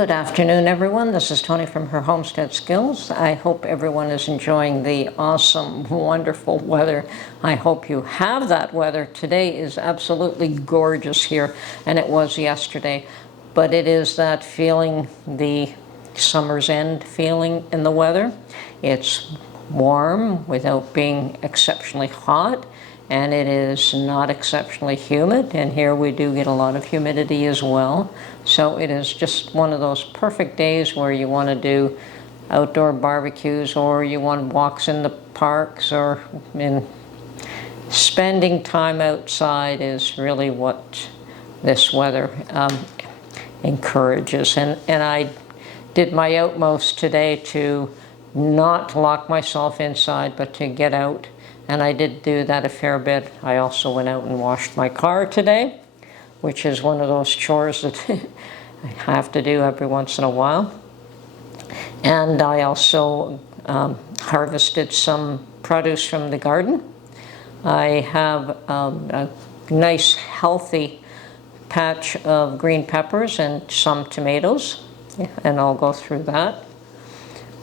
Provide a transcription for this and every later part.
Good afternoon, everyone. This is Tony from Her Homestead Skills. I hope everyone is enjoying the awesome, wonderful weather. I hope you have that weather. Today is absolutely gorgeous here, and it was yesterday. But it is that feeling, the summer's end feeling in the weather. It's warm without being exceptionally hot, and it is not exceptionally humid, and here we do get a lot of humidity as well. So it is just one of those perfect days where you want to do outdoor barbecues, or you want walks in the parks, or spending time outside is really what this weather encourages. And I did my utmost today to not lock myself inside, but to get out. And I did do that a fair bit. I also went out and washed my car today, which is one of those chores that I have to do every once in a while. And I also harvested some produce from the garden. I have a nice healthy patch of green peppers and some tomatoes, and I'll go through that.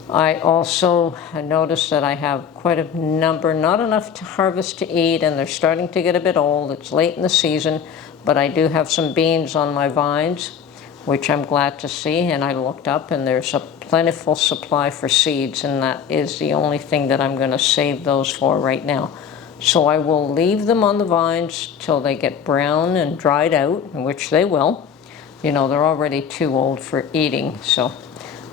I also noticed that I have quite a number, not enough to harvest to eat, and they're starting to get a bit old. It's late in the season, but I do have some beans on my vines, which I'm glad to see. And I looked up, and there's a plentiful supply for seeds, and that is the only thing that I'm going to save those for right now. So I will leave them on the vines till they get brown and dried out, which they will. You know, they're already too old for eating, so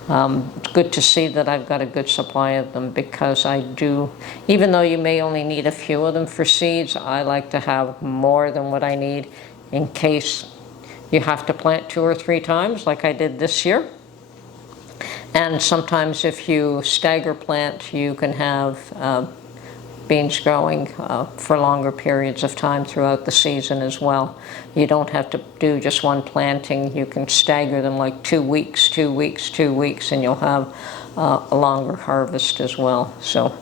it's good to see that I've got a good supply of them, because I do, even though you may only need a few of them for seeds, I like to have more than what I need in case you have to plant 2 or 3 times like I did this year. And sometimes if you stagger plant, you can have beans growing for longer periods of time throughout the season as well. You don't have to do just one planting. You can stagger them like 2 weeks, 2 weeks, 2 weeks, and you'll have a longer harvest as well. So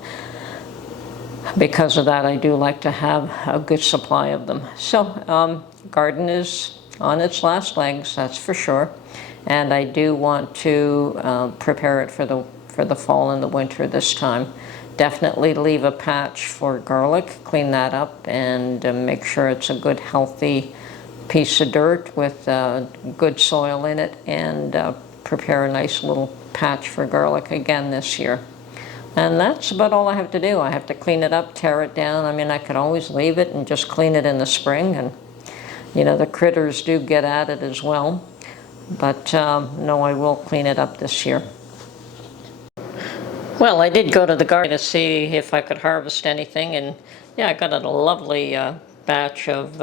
because of that, I do like to have a good supply of them. So garden is on its last legs, that's for sure. And I do want to prepare it for the fall and the winter this time. Definitely leave a patch for garlic, clean that up, and make sure it's a good healthy piece of dirt with good soil in it, and prepare a nice little patch for garlic again this year. And that's about all I have to do. I have to clean it up, tear it down. I mean, I could always leave it and just clean it in the spring, and you know, the critters do get at it as well. But no, I will clean it up this year. Well, I did go to the garden to see if I could harvest anything, and yeah, I got a lovely batch of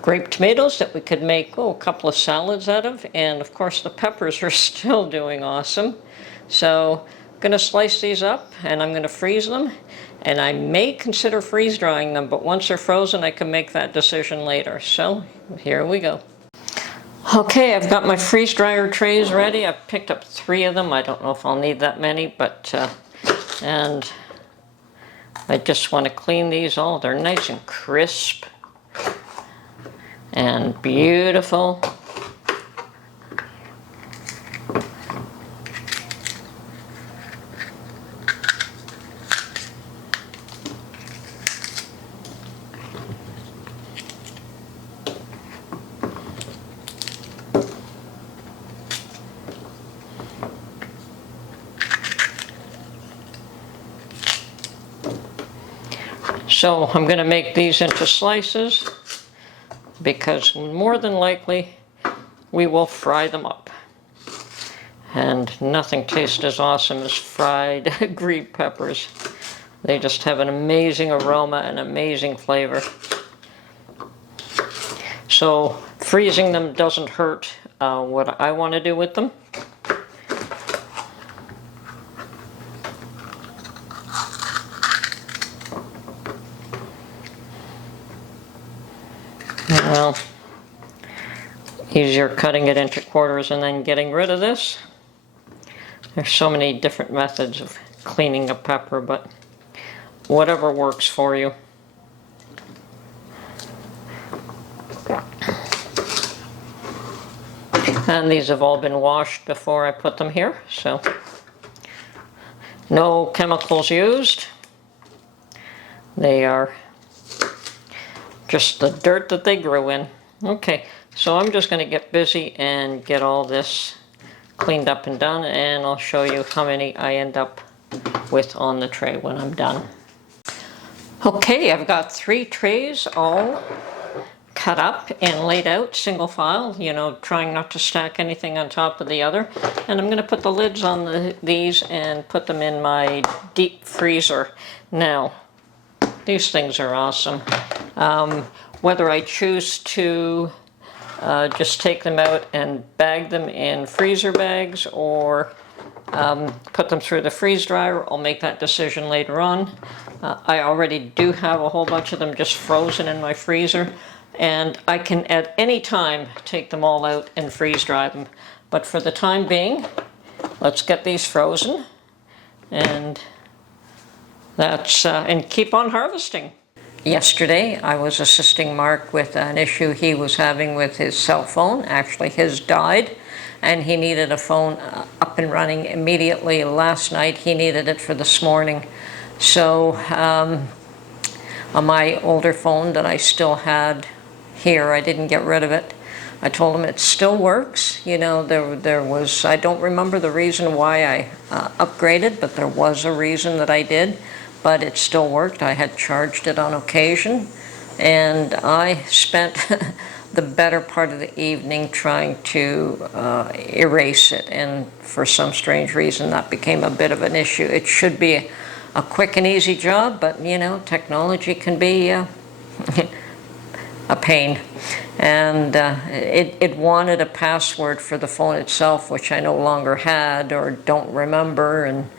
grape tomatoes that we could make a couple of salads out of, and of course the peppers are still doing awesome. So I'm going to slice these up, and I'm going to freeze them, and I may consider freeze drying them, but once they're frozen I can make that decision later. So here we go. Okay, I've got my freeze dryer trays ready. I've picked up 3 of them. I don't know if I'll need that many, but and I just want to clean these all. They're nice and crisp and beautiful. So I'm going to make these into slices, because more than likely we will fry them up. And nothing tastes as awesome as fried green peppers. They just have an amazing aroma and amazing flavor. So freezing them doesn't hurt what I want to do with them. Well, easier cutting it into quarters and then getting rid of this. There's so many different methods of cleaning a pepper, but whatever works for you. And And these have all been washed before I put them here, so no chemicals used. They are just the dirt that they grew in. Okay, so I'm just going to get busy and get all this cleaned up and done, and I'll show you how many I end up with on the tray when I'm done. Okay, I've got 3 trays all cut up and laid out, single file, you know, trying not to stack anything on top of the other. And I'm going to put the lids on these and put them in my deep freezer. Now, these things are awesome. Whether I choose to just take them out and bag them in freezer bags or put them through the freeze dryer, I'll make that decision later on. I already do have a whole bunch of them just frozen in my freezer, and I can at any time take them all out and freeze dry them. But for the time being, let's get these frozen and and keep on harvesting. Yesterday, I was assisting Mark with an issue he was having with his cell phone. Actually, his died, and he needed a phone up and running immediately. Last night, he needed it for this morning. So, on my older phone that I still had here, I didn't get rid of it. I told him it still works. You know, there was, I don't remember the reason why I upgraded, but there was a reason that I did. But it still worked. I had charged it on occasion, and I spent the better part of the evening trying to erase it, and for some strange reason that became a bit of an issue. It should be a quick and easy job, but you know, technology can be a pain. And it wanted a password for the phone itself, which I no longer had or don't remember, and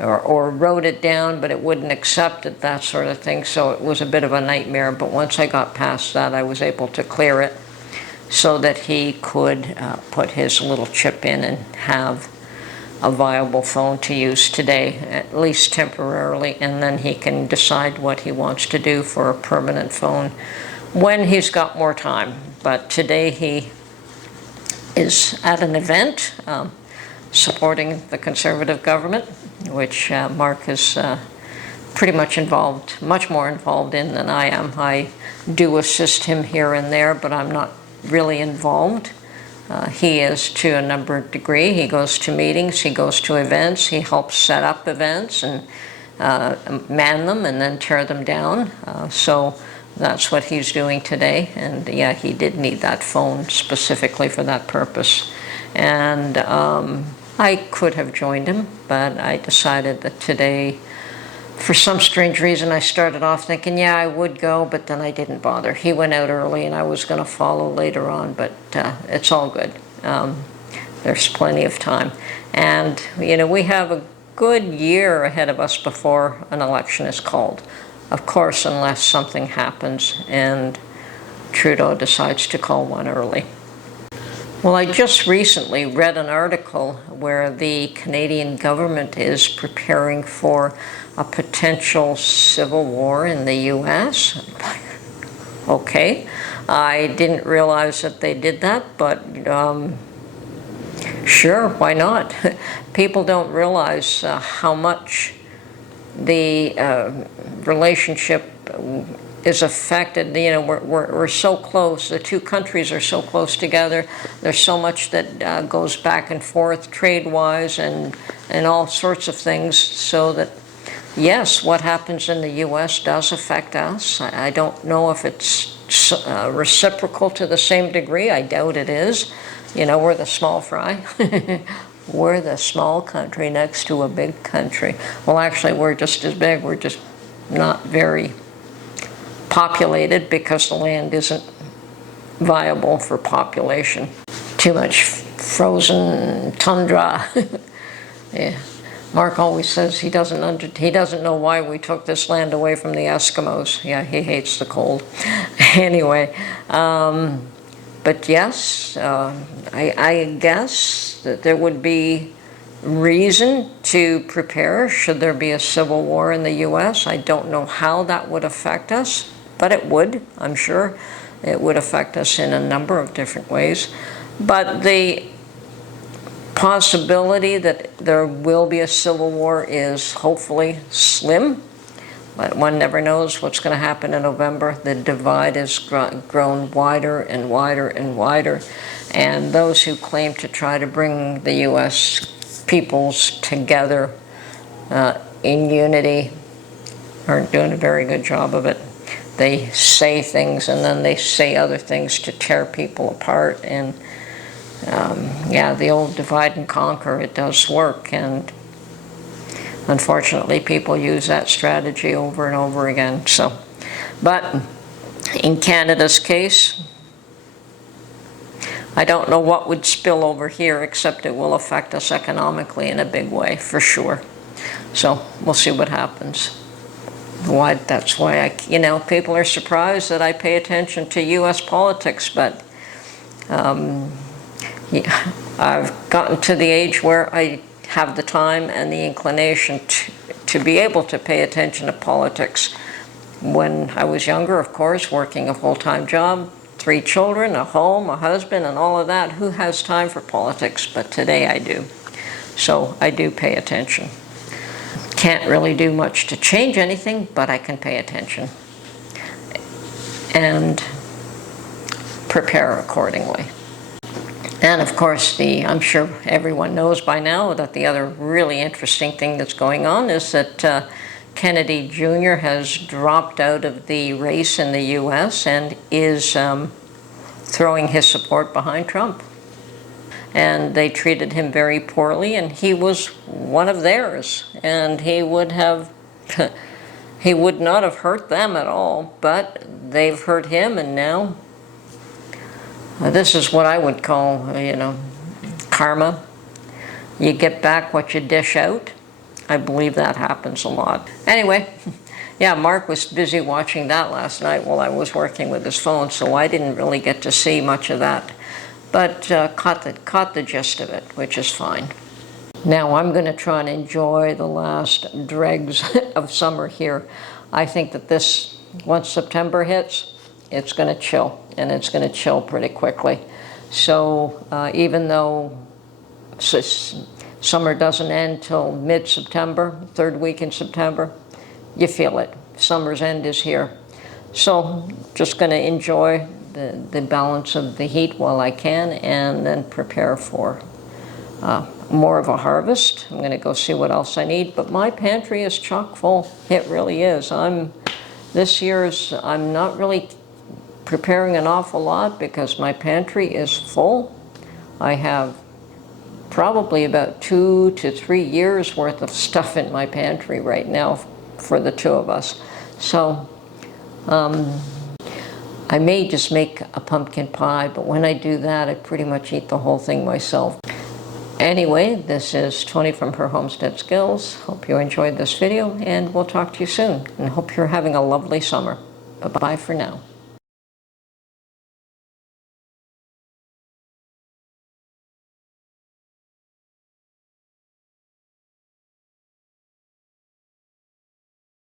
or wrote it down, but it wouldn't accept it, that sort of thing. So it was a bit of a nightmare. But once I got past that, I was able to clear it so that he could put his little chip in and have a viable phone to use today, at least temporarily, and then he can decide what he wants to do for a permanent phone when he's got more time. But today he is at an event supporting the Conservative government, which Mark is pretty much involved, much more involved in than I am. I do assist him here and there, but I'm not really involved. He is to a number of degree. He goes to meetings, he goes to events, he helps set up events and man them and then tear them down. So that's what he's doing today. And yeah, he did need that phone specifically for that purpose. And I could have joined him, but I decided that today, for some strange reason, I started off thinking, yeah, I would go, but then I didn't bother. He went out early, and I was going to follow later on, but it's all good. There's plenty of time. And, you know, we have a good year ahead of us before an election is called. Of course, unless something happens and Trudeau decides to call one early. Well, I just recently read an article where the Canadian government is preparing for a potential civil war in the U.S. Okay, I didn't realize that they did that, but sure, why not? People don't realize how much the relationship is affected. You know, we're so close. The two countries are so close together. There's so much that goes back and forth trade-wise and all sorts of things, so that yes, what happens in the U.S. does affect us. I don't know if it's reciprocal to the same degree. I doubt it is. You know, we're the small fry. We're the small country next to a big country. Well, actually, we're just as big. We're just not very populated because the land isn't viable for population. Too much frozen tundra. Yeah. Mark always says he doesn't know why we took this land away from the Eskimos. Yeah, he hates the cold. Anyway, but yes, I guess that there would be reason to prepare should there be a civil war in the U.S. I don't know how that would affect us, but it would, I'm sure. It would affect us in a number of different ways. But the possibility that there will be a civil war is hopefully slim, but one never knows what's going to happen in November. The divide has grown wider and wider and wider, and those who claim to try to bring the U.S. peoples together in unity aren't doing a very good job of it. They say things and then they say other things to tear people apart, and yeah, the old divide and conquer, it does work, and unfortunately people use that strategy over and over again. So, but in Canada's case, I don't know what would spill over here, except it will affect us economically in a big way, for sure. So we'll see what happens. That's why people are surprised that I pay attention to U.S. politics, but yeah, I've gotten to the age where I have the time and the inclination to be able to pay attention to politics. When I was younger, of course, working a full-time job, 3 children, a home, a husband, and all of that, who has time for politics? But today I do. So I do pay attention. Can't really do much to change anything, but I can pay attention and prepare accordingly. And of course, I'm sure everyone knows by now that the other really interesting thing that's going on is that Kennedy Jr. has dropped out of the race in the U.S. and is throwing his support behind Trump. And they treated him very poorly, and he was one of theirs. And he would not have hurt them at all, but they've hurt him, and now this is what I would call, karma. You get back what you dish out. I believe that happens a lot. Anyway, yeah, Mark was busy watching that last night while I was working with his phone, so I didn't really get to see much of that. But caught the gist of it, which is fine. Now I'm going to try and enjoy the last dregs of summer here. I think that once September hits, it's going to chill, and it's going to chill pretty quickly. So even though summer doesn't end till mid-September, 3rd week in September, you feel it. Summer's end is here. So just going to enjoy the balance of the heat while I can, and then prepare for more of a harvest. I'm going to go see what else I need, but my pantry is chock full. It really is. I'm not really preparing an awful lot because my pantry is full. I have probably about 2 to 3 years worth of stuff in my pantry right now for the 2 of us. So I may just make a pumpkin pie, but when I do that, I pretty much eat the whole thing myself. Anyway, this is Tony from Her Homestead Skills. Hope you enjoyed this video, and we'll talk to you soon. And hope you're having a lovely summer. Bye-bye for now.